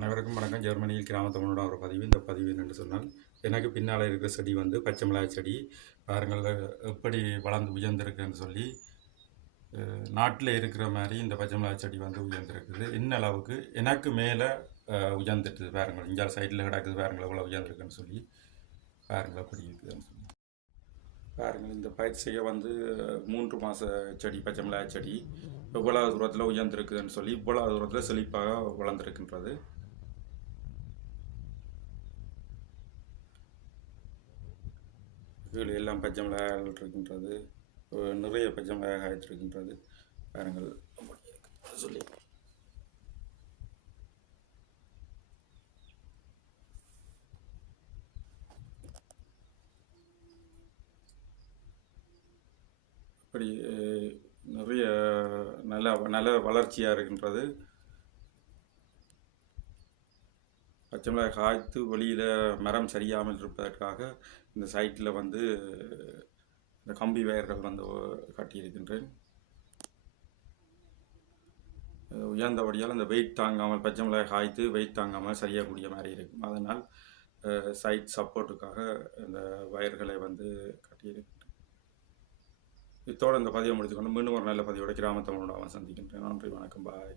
அனைவருக்கும் வணக்கம். ஜெர்மனியில் கிராமத்தமிழோட ஒரு பதிவு. இந்த பதிவு என்னென்று சொன்னால், எனக்கு பின்னால் இருக்கிற செடி வந்து பச்சை மிளகாய் செடி. பாருங்கள் எப்படி வளர்ந்து உயர்ந்திருக்குன்னு சொல்லி. நாட்டில் இருக்கிற மாதிரி இந்த பச்சை மிளகாய் செடி வந்து உயர்ந்திருக்குது. இன்ன அளவுக்கு எனக்கு மேலே உயர்ந்துட்டுது. பாருங்கள், இங்கே சைடில் கிடக்குது. பாருங்கள் எவ்வளோ உயர்ந்திருக்குன்னு சொல்லி. பாருங்கள் எப்படி இருக்குதுன்னு சொல்லி. பாருங்கள், இந்த பயிற்சியை வந்து 3 மாத செடி பச்சை மிளகாய் செடி இவ்வளோ தூரத்தில் உயர்ந்திருக்குதுன்னு சொல்லி இவ்வளோ தூரத்தில் செழிப்பாக வளர்ந்துருக்குன்றது. கீழே எல்லாம் பச்சை மிளகாய்கள் இருக்கின்றது. நிறைய பச்சை மிளகாய் காய்ச்சிருக்கின்றது. பாருங்கள் சொல்லி. இப்படி நிறைய நல்ல வளர்ச்சியாக இருக்கின்றது. பச்சை மிளகாய் காய்த்து வெளியில் மரம் சரியாமல் இருப்பதற்காக இந்த சைட்டில் வந்து இந்த கம்பி வயர்கள் வந்து கட்டியிருக்கின்றேன். உயர்ந்தபடியால் அந்த வெயிட் தாங்காமல், பச்சை மிளகாய் காய்த்து வெயிட் தாங்காமல் சரியாகக்கூடிய மாதிரி இருக்கும். அதனால் சைட் சப்போர்ட்டுக்காக இந்த வயர்களை வந்து கட்டியிருக்கின்றேன். இத்தோடு இந்த பதிவை முடித்துக்கொண்டு மீண்டும் ஒரு நல்ல பதிவோட கிராமத்தமிழோட சந்திக்கின்றேன். நன்றி, வணக்கம், பாய்.